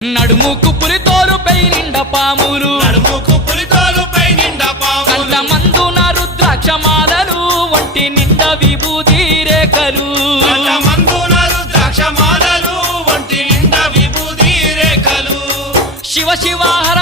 నడుముకు పులితోలుపై నిండా పాములు కంట మందున రుద్రాక్షమాలలు ఒంటి నిండా విభూతి రేఖలు శివ శివ హర